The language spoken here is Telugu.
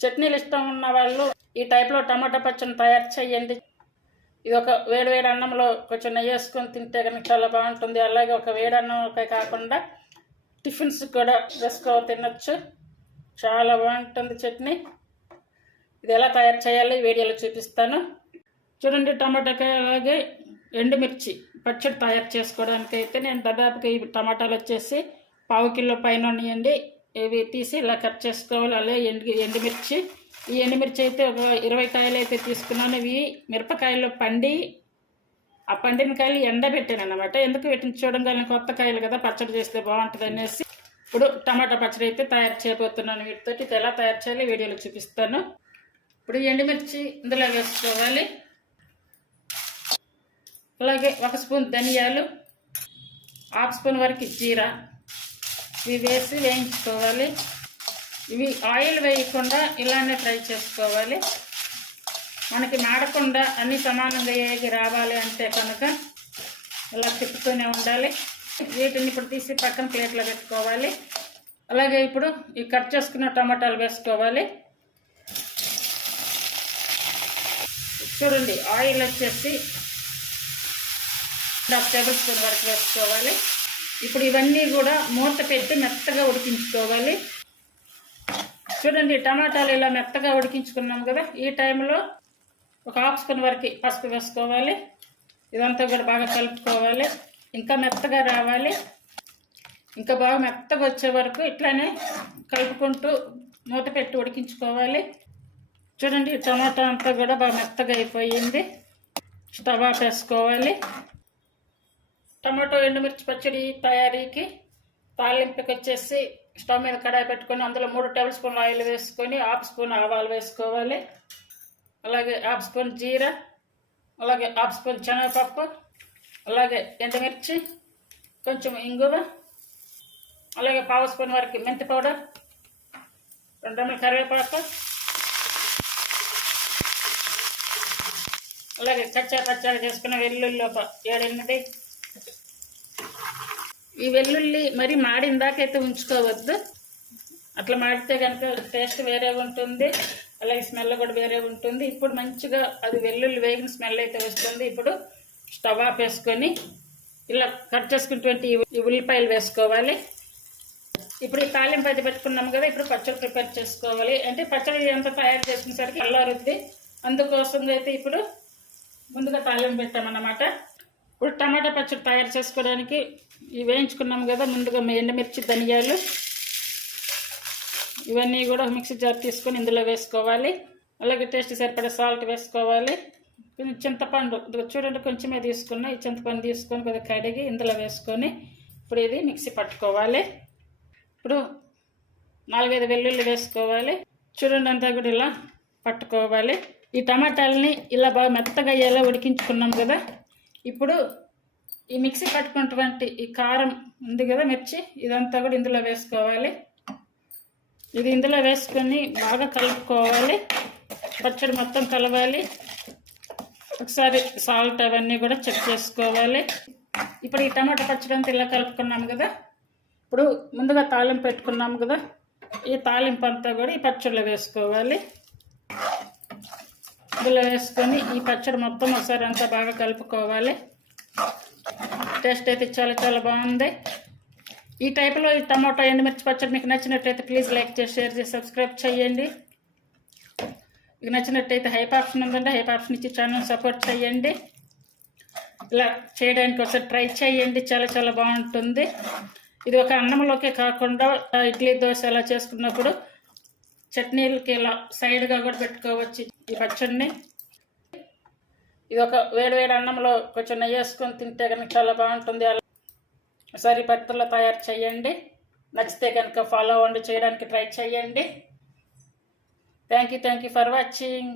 చట్నీలు ఇష్టం ఉన్న వాళ్ళు ఈ టైప్లో టమాటా పచ్చడిని తయారు చేయండి. ఇది ఒక వేడి వేడి అన్నంలో కొంచెం నెయ్యి వేసుకొని తింటే కనుక చాలా బాగుంటుంది. అలాగే ఒక వేడి అన్నంకే కాకుండా టిఫిన్స్ కూడా వేసుకొని తినచ్చు. చాలా బాగుంటుంది చట్నీ. ఇది ఎలా తయారు చేయాలో వీడియోలో చూపిస్తాను. చూడండి, టమాటాకాయ అలాగే ఎండుమిర్చి పచ్చడి తయారు చేసుకోవడానికి అయితే నేను దాదాపుగా ఈ టమాటాలు వచ్చేసి 1/2 కిలో పైన ఉన్నాయండి. ఇవి తీసి ఇలా కట్ చేసుకోవాలి. అలాగే ఎండుమిర్చి, ఈ ఎండుమిర్చి అయితే ఒక 20 కాయలు అయితే తీసుకున్నాను. ఇవి మిరపకాయలు పండి ఆ పండిన కాయలు ఎండబెట్టాను అన్నమాట. ఎందుకు పెట్టిన చూడంగానే కొత్త కాయలు కదా, పచ్చడి చేస్తే బాగుంటుంది అనేసి ఇప్పుడు టమాటా పచ్చడి అయితే తయారు చేయబోతున్నాను. వీటితో ఇది ఎలా తయారు చేయాలి వీడియోలో చూపిస్తాను. ఇప్పుడు ఎండుమిర్చి ఇందులో వేసుకోవాలి. అలాగే 1 స్పూన్ ధనియాలు, 1/2 స్పూన్ వరకు జీరా ఇవి వేసి వేయించుకోవాలి. ఇవి ఆయిల్ వేయకుండా ఇలానే ఫ్రై చేసుకోవాలి. మనకి మాడకుండా అన్నీ సమానంగా ఏగి రావాలి అంటే కనుక ఇలా తిప్పుతూనే ఉండాలి. వీటిని ఇప్పుడు తీసి పక్కన ప్లేట్లో పెట్టుకోవాలి. అలాగే ఇప్పుడు ఈ కట్ చేసుకున్న టమాటాలు వేసుకోవాలి. చూడండి, ఆయిల్ వచ్చేసి 1/2 టేబుల్ స్పూన్ వరకు వేసుకోవాలి. ఇప్పుడు ఇవన్నీ కూడా మూత పెట్టి మెత్తగా ఉడికించుకోవాలి. చూడండి, టమాటాలు ఇలా మెత్తగా ఉడికించుకున్నాం కదా, ఈ టైంలో ఒక 1/2 స్పూన్ వరకు పసుపు వేసుకోవాలి. ఇదంతా కూడా బాగా కలుపుకోవాలి. ఇంకా మెత్తగా రావాలి. ఇంకా బాగా మెత్తగా వచ్చే వరకు ఇట్లానే కలుపుకుంటూ మూత పెట్టి ఉడికించుకోవాలి. చూడండి, టమాటా అంతా కూడా బాగా మెత్తగా అయిపోయింది. స్టవ్ ఆఫ్ వేసుకోవాలి. టమాటో ఎండుమిర్చి పచ్చడి తయారీకి తాలింపుకి వచ్చేసి స్టవ్ మీద కడాయి పెట్టుకొని అందులో 3 టేబుల్ స్పూన్ల ఆయిల్ వేసుకొని 1/2 స్పూన్ ఆవాలు వేసుకోవాలి. అలాగే 1/2 స్పూన్ జీరా, అలాగే 1/2 స్పూన్ శనగపప్పు, అలాగే ఎండుమిర్చి, కొంచెం ఇంగువ, అలాగే 1/2 స్పూన్ వరకు మెంతి పౌడర్, 2 రెమ్మల కరివేపాకు, అలాగే కచ్చా పచ్చడి చేసుకున్న వెల్లుల్లి ఒక 7-8. ఈ వెల్లుల్లి మరి మాడిన దాకైతే ఉంచుకోవద్దు. అట్లా మాడితే కనుక టేస్ట్ వేరే ఉంటుంది, అలాగే స్మెల్ కూడా వేరే ఉంటుంది. ఇప్పుడు మంచిగా అది వెల్లుల్లి వేగిన స్మెల్ అయితే వస్తుంది. ఇప్పుడు స్టవ్ ఆఫ్ వేసుకొని ఇలా కట్ చేసుకున్నటువంటి ఈ ఉల్లిపాయలు వేసుకోవాలి. ఇప్పుడు ఈ తాలింపు అయితే పెట్టుకున్నాం కదా, ఇప్పుడు పచ్చడి ప్రిపేర్ చేసుకోవాలి. అంటే పచ్చడి అంతా తయారు చేసుకునేసరికి అల్లారుద్ది, అందుకోసం అయితే ఇప్పుడు ముందుగా తాలింపు పెట్టామన్నమాట. ఇప్పుడు టమాటా పచ్చడి తయారు చేసుకోవడానికి ఇవి వేయించుకున్నాం కదా, ముందుగా ఎండుమిర్చి, ధనియాలు ఇవన్నీ కూడా మిక్సీ జార్ తీసుకొని ఇందులో వేసుకోవాలి. అలాగే టేస్ట్ సరిపడే సాల్ట్ వేసుకోవాలి. కొంచెం చింతపండు చూడండి కొంచెమే తీసుకున్నా, ఈ చింతపండు తీసుకొని కొద్దిగా కడిగి ఇందులో వేసుకొని ఇప్పుడు ఇది మిక్సీ పట్టుకోవాలి. ఇప్పుడు 4-5 వెల్లుల్లి వేసుకోవాలి. చూడండి, అంతా కూడా ఇలా పట్టుకోవాలి. ఈ టమాటాలని ఇలా బాగా మెత్తగా అయ్యేలా ఉడికించుకున్నాం కదా, ఇప్పుడు ఈ మిక్సీ పట్టుకున్నటువంటి ఈ కారం ఉంది కదా, మిర్చి, ఇదంతా కూడా ఇందులో వేసుకోవాలి. ఇది ఇందులో వేసుకొని బాగా కలుపుకోవాలి. పచ్చడి మొత్తం కలవాలి. ఒకసారి సాల్ట్ అవన్నీ కూడా చెక్ చేసుకోవాలి. ఇప్పుడు ఈ టమాటా పచ్చడి అంతా ఇలా కలుపుకున్నాము కదా, ఇప్పుడు ముందుగా తాలింపు పెట్టుకున్నాము కదా, ఈ తాలింపు అంతా కూడా ఈ పచ్చడిలో వేసుకోవాలి. ఇందులో వేసుకొని ఈ పచ్చడి మొత్తం ఒకసారి అంతా బాగా కలుపుకోవాలి. టేస్ట్ అయితే చాలా చాలా బాగుంది. ఈ టైప్లో ఈ టమాటా ఎండుమిర్చి పచ్చడి మీకు నచ్చినట్టయితే ప్లీజ్ లైక్ చేసి, షేర్ చేసి, సబ్స్క్రైబ్ చేయండి. మీకు నచ్చినట్టయితే హైప్ ఆప్షన్ ఉందంటే హైప్ ఆప్షన్ ఇచ్చి ఛానల్ సపోర్ట్ చేయండి. ఇలా చేయడానికి ఒకసారి ట్రై చేయండి, చాలా చాలా బాగుంటుంది. ఇది ఒక అన్నంలోకే కాకుండా ఇడ్లీ, దోశ అలా చేసుకున్నప్పుడు చట్నీలకి ఇలా సైడ్గా కూడా పెట్టుకోవచ్చు ఈ పచ్చడిని. ఇది ఒక వేడి వేడి అన్నంలో కొంచెం నెయ్యి వేసుకొని తింటే కనుక చాలా బాగుంటుంది. ఒకసారి పచ్చడిలో తయారు చేయండి. నచ్చితే కనుక ఫాలో అవ్వండి, చేయడానికి ట్రై చేయండి. Thank you for watching.